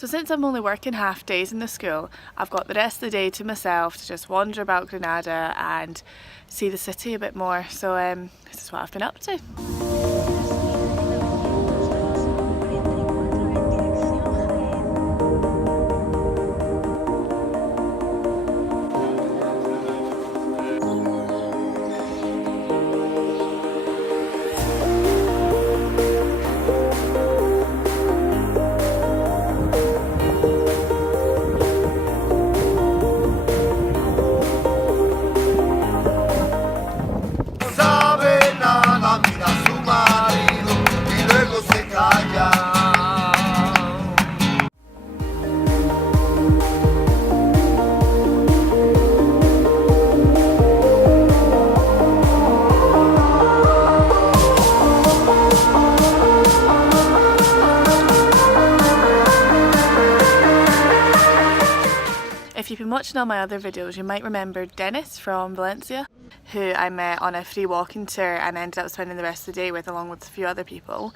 So since I'm only working half days in the school, I've got the rest of the day to myself to just wander about Granada and see the city a bit more. So this is what I've been up to. If you've been watching all my other videos, you might remember Dennis from Valencia, who I met on a free walking tour and ended up spending the rest of the day with, along with a few other people.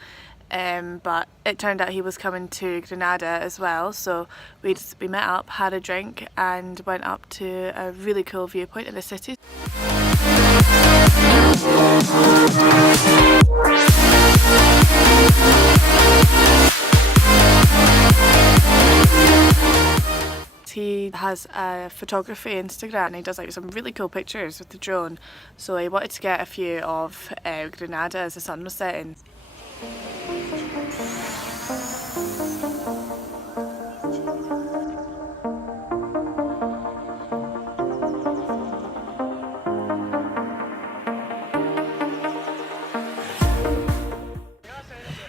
But it turned out he was coming to Granada as well, so we met up, had a drink and went up to a really cool viewpoint of the city. He has a photography Instagram and he does like some really cool pictures with the drone, so I wanted to get a few of Granada as the sun was setting.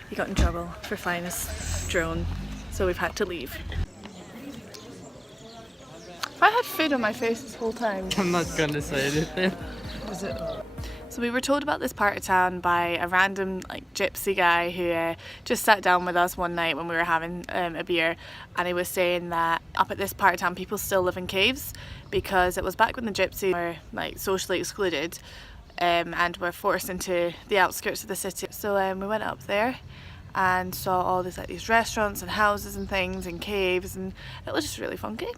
He got in trouble for flying his drone, so we've had to leave. I had food on my face this whole time. I'm not gonna say anything. Was it? So we were told about this part of town by a random gypsy guy who just sat down with us one night when we were having a beer, and he was saying that up at this part of town people still live in caves because it was back when the gypsies were socially excluded and were forced into the outskirts of the city. So we went up there and saw all these restaurants and houses and things and caves, and it was just really funky.